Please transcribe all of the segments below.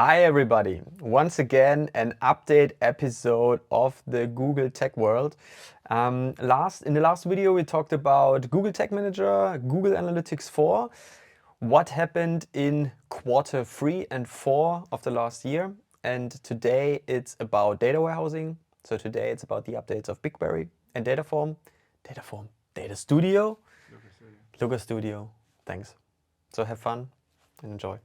Hi everybody, once again an update episode of the Google Tech World. In the last video we talked about Google Tag Manager, Google Analytics 4, what happened in quarter 3 and 4 of the last year, and today it's about data warehousing. So today it's about the updates of BigQuery and Data Studio, Looker Studio, thanks. So have fun and enjoy.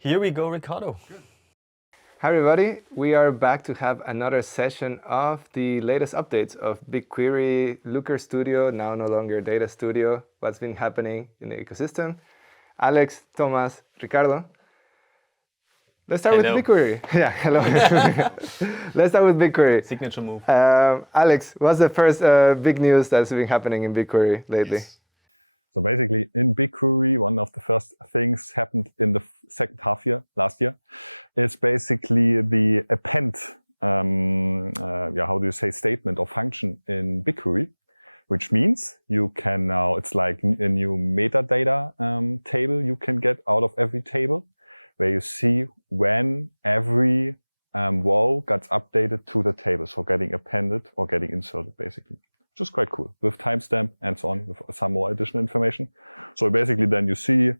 Here we go, Ricardo. Good. Hi everybody, we are back to have another session of the latest updates of BigQuery, Looker Studio, now no longer Data Studio, what's been happening in the ecosystem. Alex, Thomas, Ricardo. Let's start with BigQuery. Yeah, hello. Let's start with BigQuery. Signature move. Alex, what's the first big news that's been happening in BigQuery lately? Yes. So basically in BigQuery, one of the first things happened in the second half year, last year, is basically the append, statement or function in BigQuery, which means you can now, it's like a new metadata table you can get out of every table, where you see when every row gets updated to the table, so getting appended or getting inserted basically. Which is quite cool, with timestamp and so on, with some more additional information. So basically then you see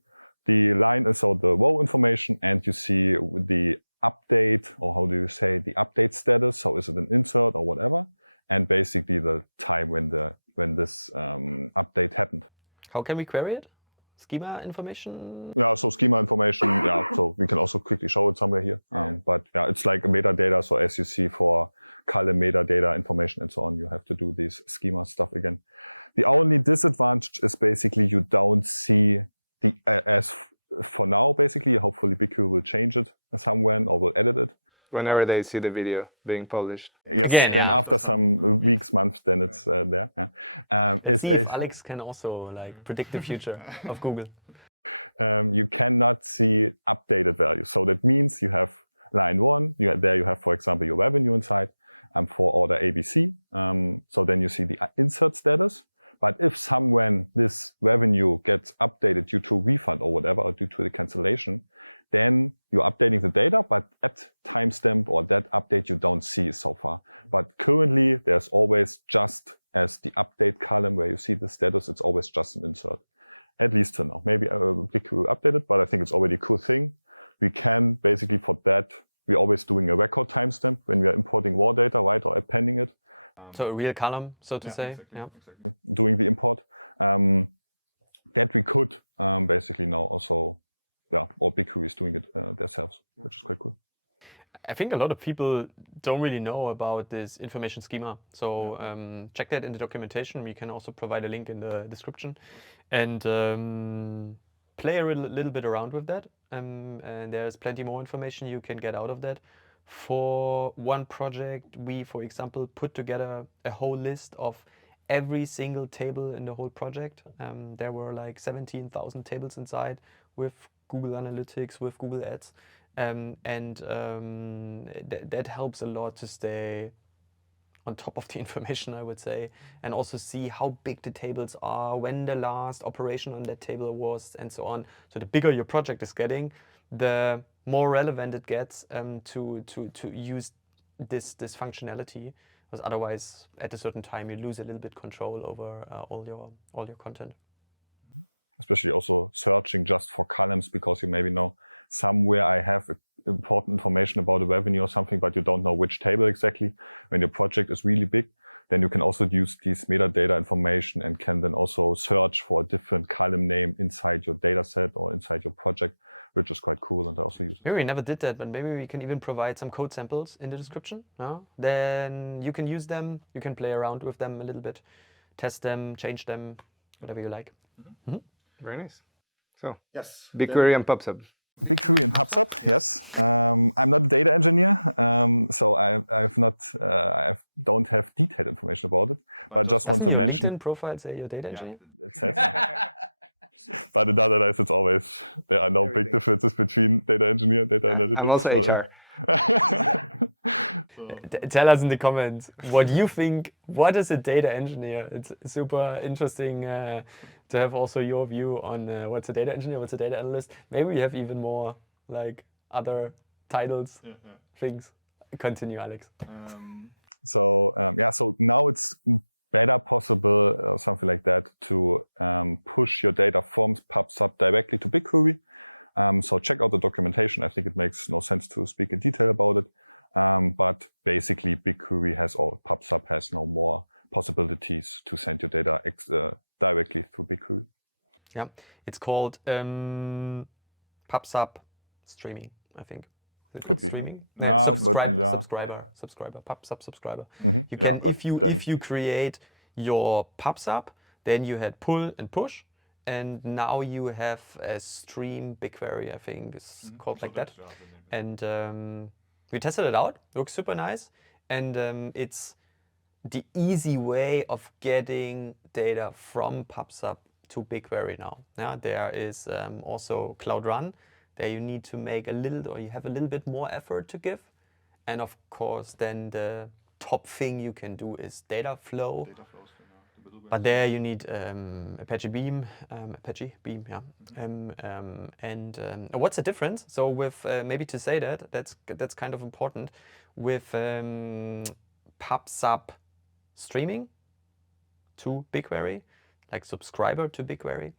the line, so the row information, and you see the update, or how do you say, the update status, so is it an insert or whatever, and basically the time when this update happened. How can we query it? Schema information? Yeah, so schema information, yeah, so we can also quickly show it somewhere here. But yeah, it's like a metadata, so as you see for column metadata information and so on, you have to do this schema stuff again. The only disadvantage is basically you don't see the, for now, basically, hopefully BigQuery will change it somewhere or will edit it. Whenever they see the video being published. Yes, again, then after some weeks, months, then it's there. Yeah. Let's see if Alex can also predict the future of Google. You cannot see updated values. So that means you have line 1, there you have, for example, your revenue inside for order ABC. So then you see the insert status. But if somewhere this revenue gets updated due to refund or whatever, or due to the cancellation, then you're updating the data, but at timestamp or that update you don't see so far. But currently there's always just as the update column where you see the status, it's always just an insert. At least till now. Maybe BigQuery updated, but I think it's already a cool thing. We can basically for that, we're always doing a record timestamp when we are importing raw data, right, or appending it. So a real column, so to say. Exactly, yeah. Exactly. Doing the import. That we could basically now also, or BigQuery is doing it themselves, which is quite cool. I think a lot of people don't really know about this information schema. So check that in the documentation. We can also provide a link in the description. And play a little bit around with that. And there's plenty more information you can get out of that. For one project, we, for example, put together a whole list of every single table in the whole project. There were like 17,000 tables inside with Google Analytics, with Google Ads. That helps a lot to stay on top of the information, I would say, and also see how big the tables are, when the last operation on that table was, and so on. So the bigger your project is getting, the more relevant it gets to use this functionality, because otherwise at a certain time you lose a little bit control over all your content. Especially also searching just for columns, because you maybe know somewhere I have important information about the revenue or something, but you don't know which table exactly. When your project is really big, then you can also use these metadata information and can then also search for a different column name inside your data set or inside your project, which is quite cool, and I also use it. Maybe we never did that, but maybe we can even provide some code samples in the description. No? Then you can use them, you can play around with them a little bit, test them, change them, whatever you like. Mm-hmm. Mm-hmm. Very nice. So, yes, BigQuery and PubSub. BigQuery and PubSub, yes. I'm not a data engineer, so I don't have detailed information about it. But I just want to mention. LinkedIn profile say you're a data engineer? It says But in datadice, it's always, there are no big Everything. differences between data engineer and data analytics. I'm also HR. Tell us in the comments what you think. What is a data engineer? It's super interesting to have also your view on what's a data engineer, what's a data analyst. Maybe we have even more like other titles, things. Continue, Alex. So now it's better possible, something like that, to push your data from PubSub directly to BigQuery. So check out the documentation. I think it makes no sense to speak in detail about it. But basically, BigQuery PubSub has no more possibilities to send your data directly through BigQuery. Yeah, it's called PubSub streaming, I think. Could be. Streaming. Yeah, Subscriber, PubSub subscriber. Mm-hmm. You can, Yeah, if you create your PubSub, then you had pull and push, and now you have a stream BigQuery, I think it's called like that. And we tested it out. Looks super nice, and it's the easy way of getting data from PubSub to BigQuery now. Yeah, there is also Cloud Run. There you need to make you have a little bit more effort to give. And of course, then the top thing you can do is data flow. But there you need Apache Beam, yeah. And what's the difference? So with, maybe to say that's kind of important, with PubSub streaming to BigQuery, like subscriber to BigQuery,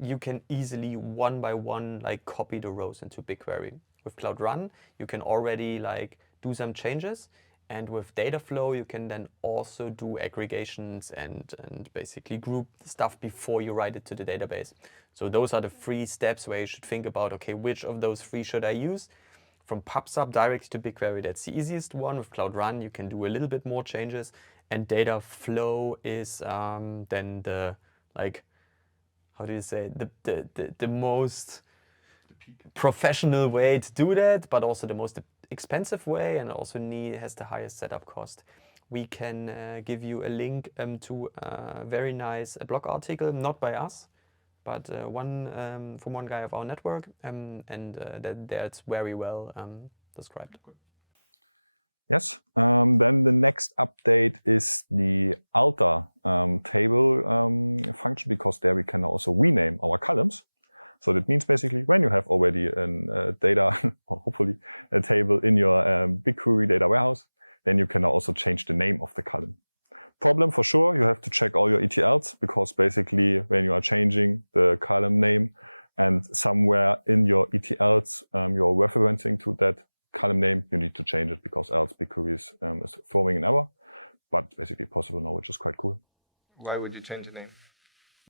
you can easily one by one like copy the rows into BigQuery. With Cloud Run, you can already like do some changes, and with data flow, you can then also do aggregations and basically group stuff before you write it to the database. So those are the 3 steps where you should think about, okay, which of those 3 should I use? From PubSub directly to BigQuery, that's the easiest one. With Cloud Run, you can do a little bit more changes, and data flow is then the like, how do you say, the most professional way to do that, but also the most expensive way, and also has the highest setup cost. We can give you a link to a very nice blog article, not by us, but from one guy of our network, and that's very well described. Yes. Then the next update is the alter table function, because there we can also rename our columns. So that means basically when you have already a data, or hopefully a table in your BigQuery data warehouse, then you can also change the name of the column. Problem for sure, you have to check all your ETLs, because basically when you are changing the column name and somewhere in your ETLs you're referencing to that column name, you need to change it, because else BigQuery is throwing an error. But basically possible now, which is quite cool. Why would you change the name?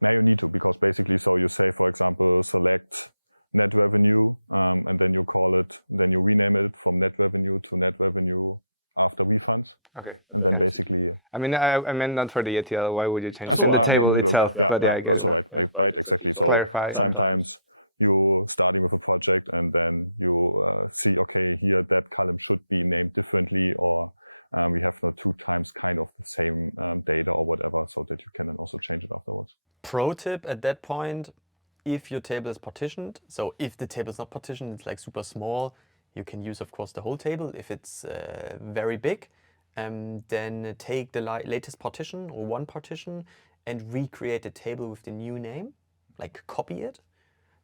Now you need to, because basically, so you say, for example, select net revenue, and then you call it, then you rename it from net revenue to net revenue after refunds. Okay. And then basically... I mean, I meant not for the ETL. Why would you change So the table itself? Yeah, but yeah, I guess also right, exactly. So clarify. sometimes you starting with a project and then you see, okay, here that column should be named differently, or we have now 2 times kind of the same data or whatever, so that you can then also change it afterwards. Pro tip at that point, if your table is partitioned, so if the table is not partitioned, it's like super small, you can use, of course, the whole table. If it's very big, then take the latest partition or one partition and recreate the table with the new name, like copy it,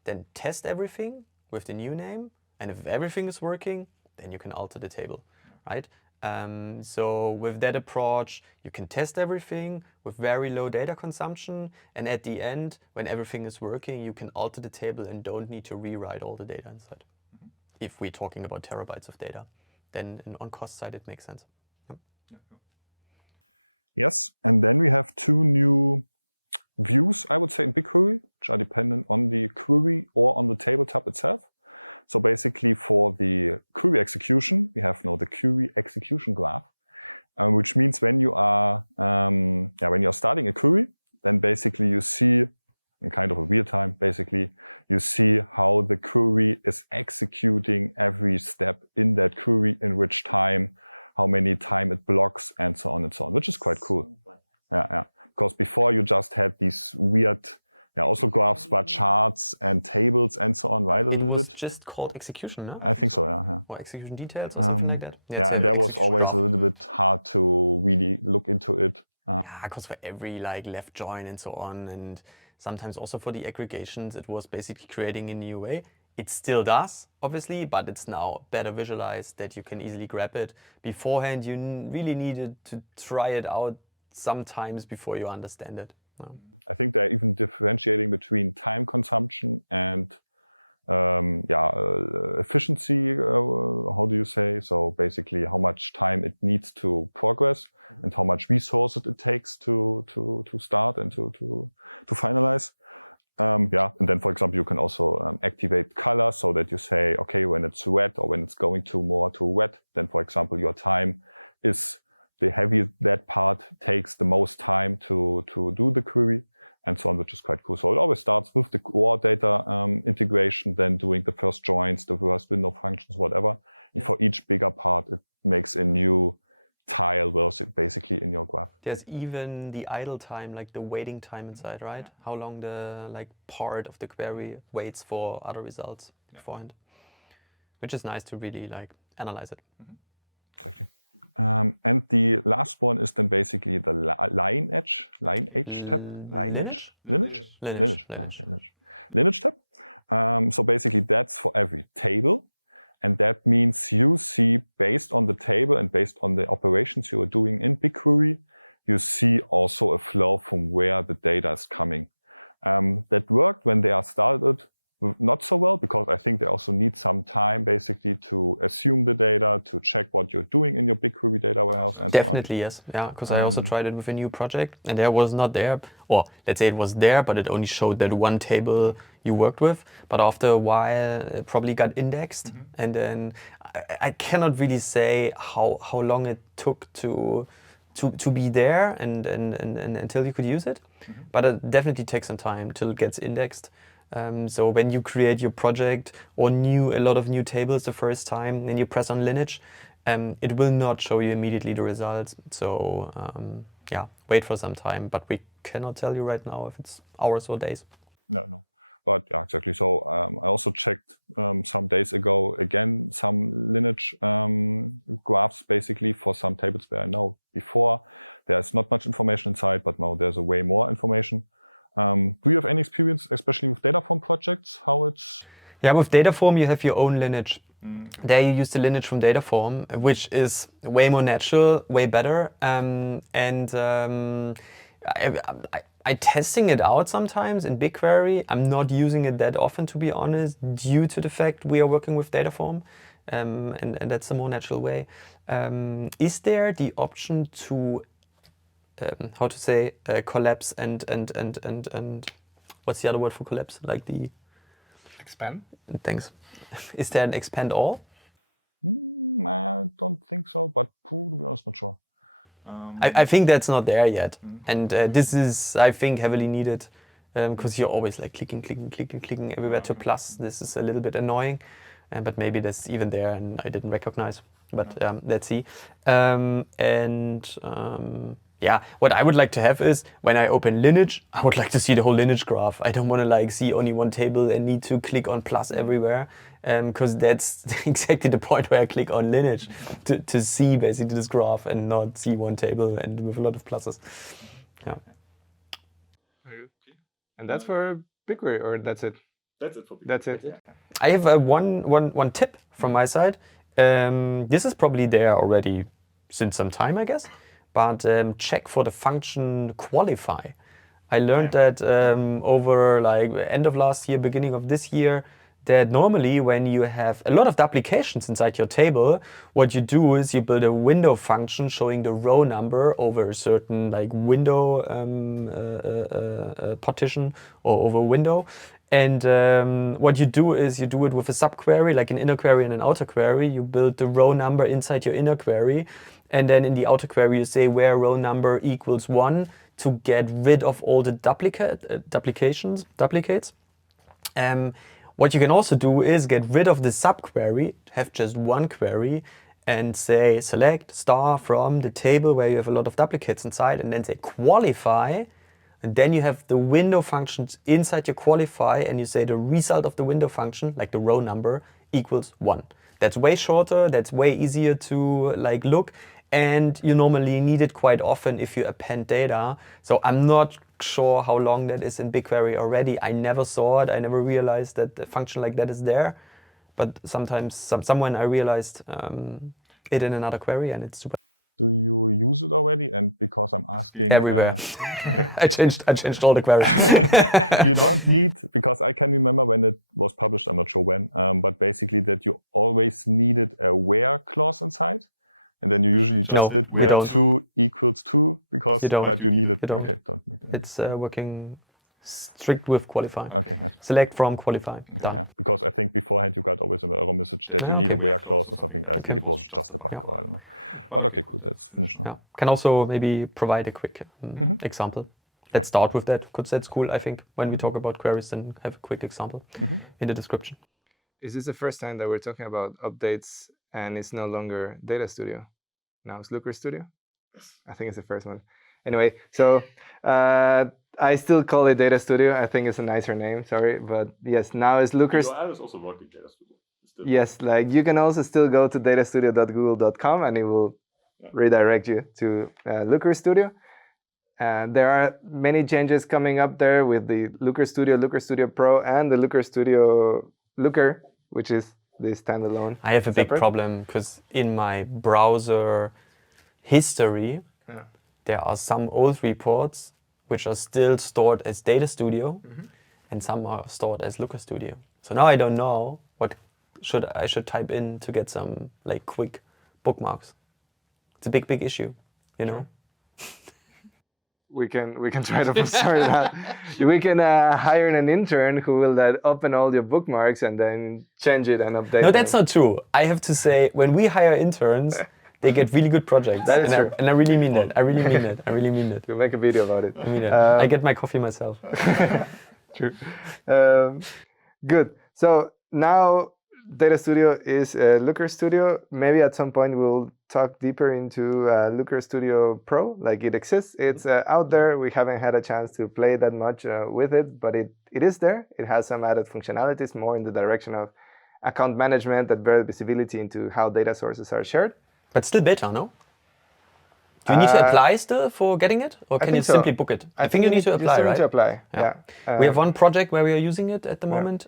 then test everything with the new name, and if everything is working, then you can alter the table, right? So with that approach, you can test everything with very low data consumption, and at the end, when everything is working, you can alter the table and don't need to rewrite all the data inside. If we're talking about terabytes of data, then on cost side, it makes sense. Yes, and then we have 2 new views, I would say, in BigQuery, which are dependent on the query or on the table tab itself. So basically for the query execution, we have now the query execution graph, which means when you are starting a query, then basically you see in kind of a real time, basically you see how the query is executing every step in that query, in which time, how many time it blocks, and so on, which is quite cool. Yeah. Because before you just had these weird Yeah, also graphs, but charts and tables and so on, right? A It little was bit. just called execution, no? I think so, yeah. Or execution details or something like that. Yeah, so and there was execution always a graph. little bit hard to really look into it. Yeah, because for every like left join and so on, and sometimes also for the aggregations, it was basically creating a new way. It still does, obviously, but it's now better visualized that you can easily grab it. Beforehand, you really needed to try it out sometimes before you understand it. I think they're even differentiating between time consumption and efficiency. How do you say? So basically, how much time it needs to progress and how much resources it takes to start and to finalize. And then, for example, you can also activate color so that you say, okay, when it's red or when it's going to red, then, for example, your time is the heavier that part takes the most time to do the query and so on, which is quite cool. So it always starts with the raw data integration, then doing the first joins, the first window functions, whatever. And for each bigger part, it makes a new tile basically in your graph. There's even the idle time, like the waiting time inside, right? How long the like part of the query waits for other results beforehand, which is nice to really like analyze it. Exactly. And the last one is then basically the lineage tab. Lineage tab. So basically that's for every table. And that means you see, based on the table and based on the operations you are doing in BigQuery, you see also a flow from where the data is coming. That worked when they are started not so well, because I think they also need some time basically to assume the data, to check what you're doing in your BigQuery data warehouse and Definitely, so on. yes. Yeah, because I also tried it with a new project and there was not there, or let's say it was there, but it only showed that one table you worked with. But after a while, it probably got indexed. And then I cannot really say how long it took to be there and until you could use it. But it definitely takes some time till it gets indexed. So when you create your project or a lot of new tables the first time, and you press on Lineage, it will not show you immediately the results. So wait for some time. But we cannot tell you right now if it's hours or days. No. But yeah, exactly. So I also checked some days ago again some Lineage graphs basically for some tables where I know before there's not much information inside, but now there's a way more information. Do you have any experience, especially with Dataform projects, how it's? Yeah, with Dataform, you have your own lineage. There you use the lineage from Dataform, which is way more natural, way better. I testing it out sometimes in BigQuery. I'm not using it that often, to be honest, due to the fact we are working with Dataform. And that's a more natural way. Is there the option to collapse and what's the other word for collapse? Like the Expand? Thanks. Is there an expand all? I don't think so, but to be honest, not sure. I think that's not there yet. And this is, I think, heavily needed because you're always like clicking everywhere to plus. This is a little bit annoying, but maybe that's even there and I didn't recognize. But let's see. Yeah, what I would like to have is when I open Lineage, I would like to see the whole Lineage graph. I don't want to like see only one table and need to click on plus everywhere, because that's exactly the point where I click on Lineage to see basically this graph and not see one table and with a lot of pluses. Yeah. And that's for BigQuery, or that's it? That's it for BigQuery. That's it. I have one tip from my side. This is probably there already since some time, I guess. But check for the function qualify. I learned that over like end of last year, beginning of this year, that normally when you have a lot of applications inside your table, what you do is you build a window function showing the row number over a certain like window partition or over a window. And what you do is you do it with a subquery, like an inner query and an outer query. You build the row number inside your inner query. And then in the outer query, you say where row number equals 1 to get rid of all the duplicates. What you can also do is get rid of the subquery, have just one query, and say select star from the table where you have a lot of duplicates inside, and then say qualify And then you have the window functions inside your qualify, and you say the result of the window function, like the row number, equals 1. That's way shorter, that's way easier to like look, and you normally need it quite often if you append data. So I'm not sure how long that is in BigQuery already. I never saw it, I never realized that a function like that is there. But sometimes, someone I realized it in another query, and it's super. Do you use it already? And because I'm asking everywhere. Okay. I changed all the queries. You don't need, because I can remember when it was published, I'm not sure when, but basically that you always needed a where clause inside. And then you usually just did where 2 equals 2 because but you need it. Okay, don't need it. It's working strict with qualify. Okay, nice. Select from qualify. Okay, yeah. Because I think beforehand you got always an error message that you need a where clause or something. I think it was just a bug or I don't know. But okay, cool. That's finished now. Yeah. Can also maybe provide a quick example. Let's start with that because that's cool. I think when we talk about queries, then have a quick example in the description. Is this the first time that we're talking about updates and it's no longer Data Studio? Now it's Looker Studio? I think it's the first one. Anyway, so I still call it Data Studio. I think it's a nicer name, sorry. But yes, now it's Looker Studio. Alice also working Data Studio. Yes, like you can also still go to datastudio.google.com and it will redirect you to Looker Studio. There are many changes coming up there with the Looker Studio Pro, and the Looker Studio Looker, which is the standalone. I have a big problem because in my browser history, there are some old reports which are still stored as Data Studio, and some are stored as Looker Studio. So now I don't know what I should type in to get some like quick bookmarks. It's a big issue, you know. We can try to sort it out. We can hire an intern who will open all your bookmarks and then change it and update. No, that's not true. I have to say, when we hire interns, they get really good projects. That is true. And I really mean that. I really mean that. I really mean that. We'll make a video about it. I mean it. I get my coffee myself. True. Good. So now Data Studio is Looker Studio. Maybe at some point we'll talk deeper into Looker Studio Pro. Like it exists. It's out there. We haven't had a chance to play that much with it, but it is there. It has some added functionalities, more in the direction of account management and better visibility into how data sources are shared. But still beta, no? Do you need to apply still for getting it? Or can you simply book it? I think you need to apply, right? You need to apply, yeah. We have one project where we are using it at the moment.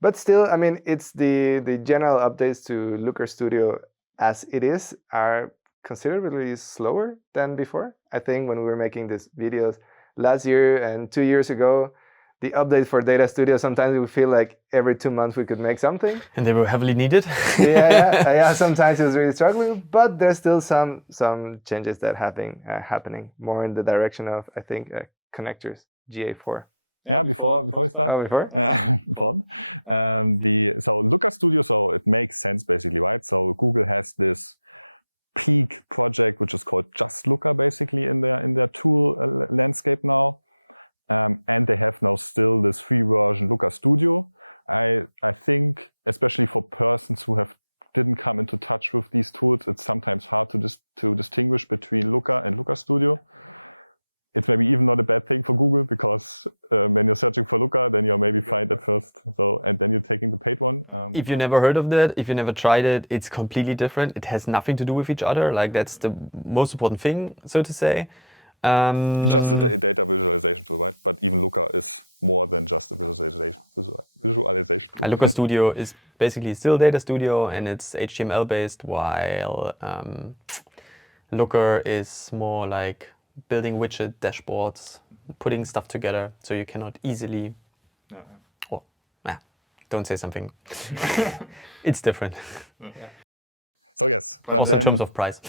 But still, I mean, it's the general updates to Looker Studio as it is are considerably slower than before. I think when we were making these videos last year and 2 years ago, the update for Data Studio, sometimes we feel like every 2 months we could make something. And they were heavily needed. yeah. Sometimes it was really struggling, but there's still some changes that happening more in the direction of, I think, connectors, GA4. Yeah, before we start. Oh, before? So Looker Studio, so it makes sense basically, right? So Google has this peak project which is called Just Looker basically in their tool landscape now. And they have now still this free version Looker Studio. I think, especially for persons who didn't come into touch with these tools, it's sometimes hard to distinguish between Looker and Looker Studio. It's maybe even not a bad thing for Google because when you're searching for Looker, then you'll maybe find it first. So, and then you're taking the paid one. If you never heard of that, if you never tried it, it's completely different. It has nothing to do with each other. Like that's the most important thing, so to say. Just a data visualization tool, right? But even Looker is more than just a visualization tool. Looker Studio is basically still Data Studio and it's HTML based, while Looker is more like building widget dashboards, putting stuff together, so you cannot easily. Don't say something. It's different. So yes, but also in terms of price.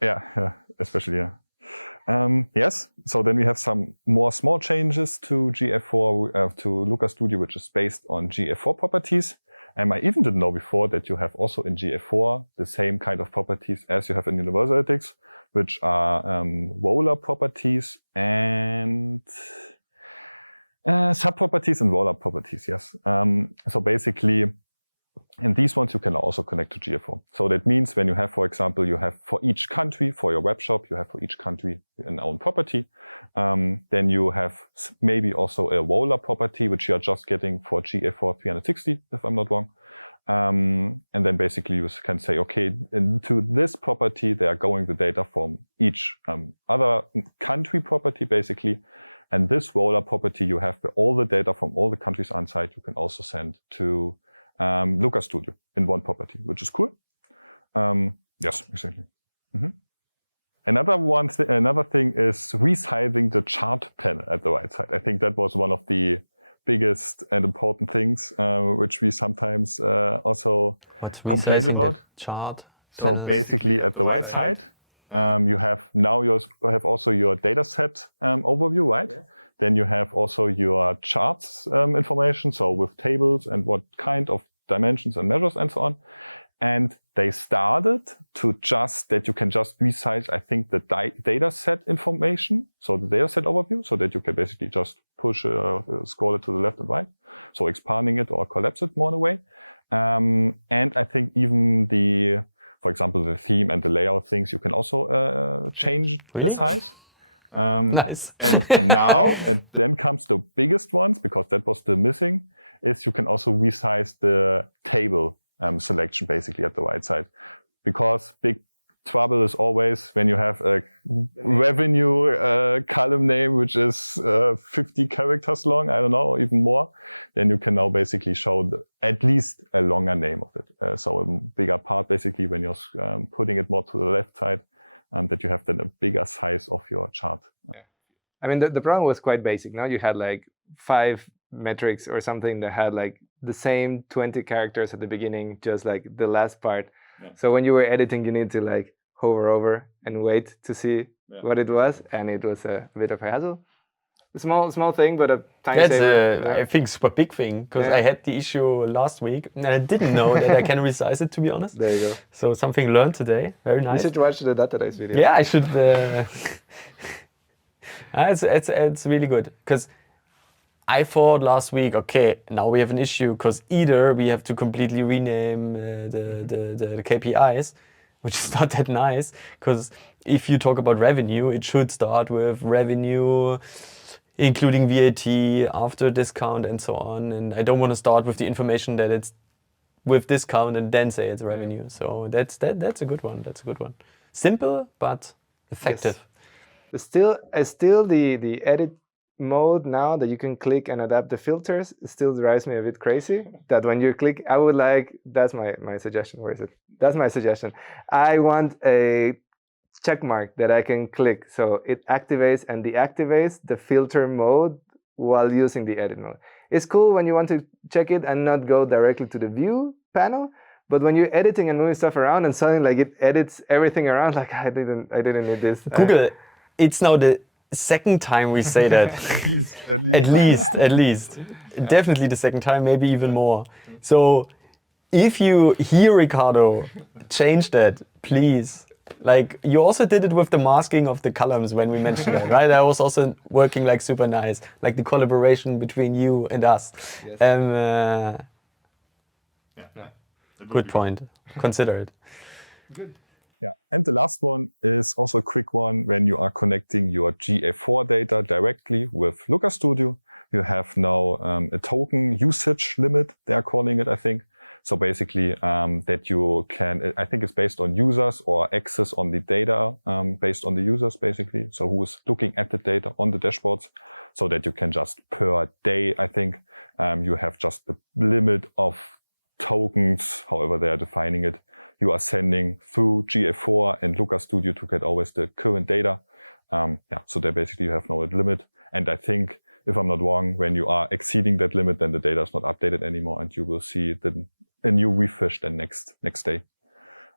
Yeah, especially yes. So then we have some more small changes to GA4 to Looker Studio, which is based on GA4 properties. And I even didn't know before that you have also in GA4 the same kind of properties as you have in Universal Analytics, which are roller properties and sub-properties and roller properties, yes. So basically, And these ones you can also connect to GA4. So that means when you have, for example, you have for each country, for your web shop, you have for each country an own property. Then you have maybe also a roller property, which you are just getting for GA4 360, if I'm not wrong. And then basically you can say, okay, into this property, they are going the data from each other country property, basically. And this roller property you have where all the data from all the countries on site, you can also send to Looker Studio in one property, which is cool. Yes, exactly. Another thing is resizing the chart panel at the right side. I think that was one of the biggest and important things, which we sometimes also complained about. Chart. So basically at the right side, you have also your data set overview, right? Yeah. Then you have also your charts information, so with tables and what kind of dimensions and measures and so on. And they started to that you can just resize, I think, the data set information, so the data set overview, so that you can basically just push, scroll it to the left and right. So expanding it or collapse it more in a way. And I think even for example, the theme and the layout things, you can also change the size. Nice. And then comes the biggest ones, because that was the missing, is you can also resize the table selection basically at the right side. Because big trouble is always when you have a revenue column name which is 50 characters long, I don't know, or even more, then you can now basically show at least a longer name of it. So a bigger part basically when you're putting it more to the left side, that you have then a bigger size of your chart. Yeah. I mean, the problem was quite basic. Now you had like 5 metrics or something that had like the same 20 characters at the beginning, just like the last part. Yeah. So when you were editing, you need to like hover over and wait to see what it was, and it was a bit of a hassle. A small thing, but a tiny saver. I think super big thing, because I had the issue last week and I didn't know that I can resize it, to be honest. There you go. So something learned today. Very nice. You should watch the datadice video. Yeah, I should. It's really good, because I thought last week, okay, now we have an issue because either we have to completely rename the KPIs, which is not that nice, because if you talk about revenue, it should start with revenue, including VAT, after discount and so on. And I don't want to start with the information that it's with discount and then say it's revenue. So that's a good one. That's a good one. Simple, but effective. Yes. Still the edit mode now that you can click and adapt the filters still drives me a bit crazy. That when you click, I would like, that's my suggestion. Where is it? That's my suggestion. I want a check mark that I can click, so it activates and deactivates the filter mode while using the edit mode. It's cool when you want to check it and not go directly to the view panel, but when you're editing and moving stuff around and suddenly like it edits everything around, like I didn't need this. Google, it's now the second time we say that. At least. Definitely the second time, maybe even more. So if you hear Ricardo, change that, please. Like, you also did it with the masking of the columns when we mentioned that, right? That was also working like super nice, like the collaboration between you and us. Yes. Good point. Consider it. Good. Yeah, and the last one is also a quick one. When you are connecting your GA4 data directly with Looker Studio, you have now a token usage limit, they are calling it, I think. So basically that you can, I think it's based on users or access on the data based on the users basically. So who is looking at the data on the dashboards, so that you can just per day, I think, you have just a limit of tokens, however they are defining it, you are sending through GA4 and Looker Studio to get always the current data. So there basically you have no limit. And I think, if I'm not wrong, when you are exceeding that limit, then the data is not updated anymore, and you will see a new refresh the next day.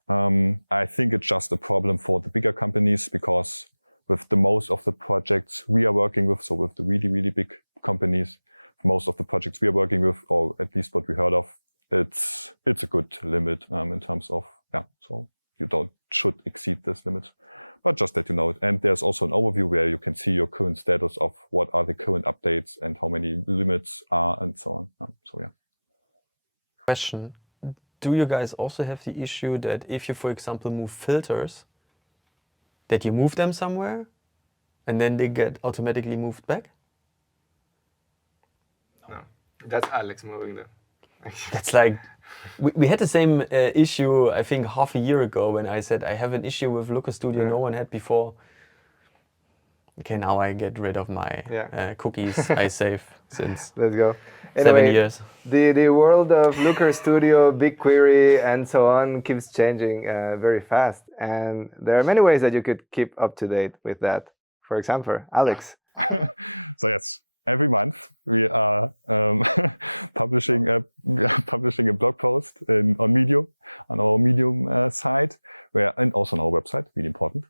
I think it's just a problem for the bigger companies, because with the most of the projects we are working with, so with the really, really big companies, most of the projects we are working with, or at least what we heard of, it's a good limit in terms of, so you should exceed this limit. But just that you know it. And there's also an overview where you can see your current status of what are the current updates and how many limits are and so on. So yeah. Question. do you guys also have the issue that if you, for example, move filters, that you move them somewhere and then they get automatically moved back? No, that's Alex moving them. That's like, we had the same issue, I think, half a year ago when I said I have an issue with Looker Studio no one had before. Okay, now I get rid of my cookies I save since Let's go. 7 years. The world of Looker Studio, BigQuery, and so on keeps changing very fast. And there are many ways that you could keep up to date with that. For example, Alex. So yes, every month we are publishing a blog post on Medium, on our Medium site, and also on our website, really important,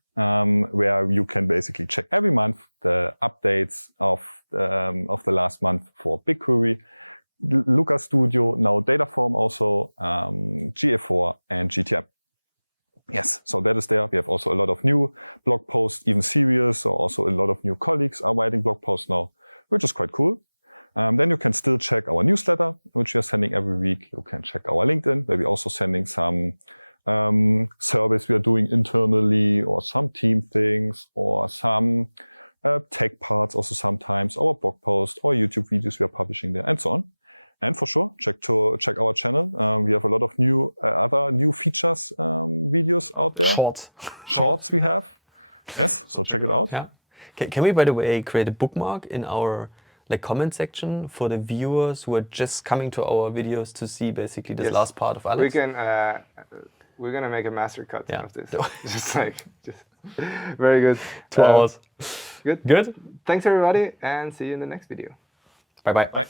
where you can basically check every month the updates of the last month for BigQuery, Looker Studio, now Dataform also, GA4 and GTM. Yes, so that is there. We have also a lot of new blog posts, even series, or also a lot of new colleagues are writing blog posts now, which is quite cool. Then you can still check our newsletter, which we are sending every week. You can check our LinkedIn, where we're also sending some service we are doing internally, or some team things, or some tech parts also sometimes, our blog post, or YouTube videos we are publishing there, and so on. And for sure, check our channel. We have a lot of new other new features videos out there. Shorts we have. Yes, so check it out. Yeah. Can we, by the way, create a bookmark in our comment section for the viewers who are just coming to our videos to see basically this last part of Alex? We can. We're gonna make a master cut of this. just very good. 2 hours. Good. Good. Thanks everybody, and see you in the next video. Bye. Bye.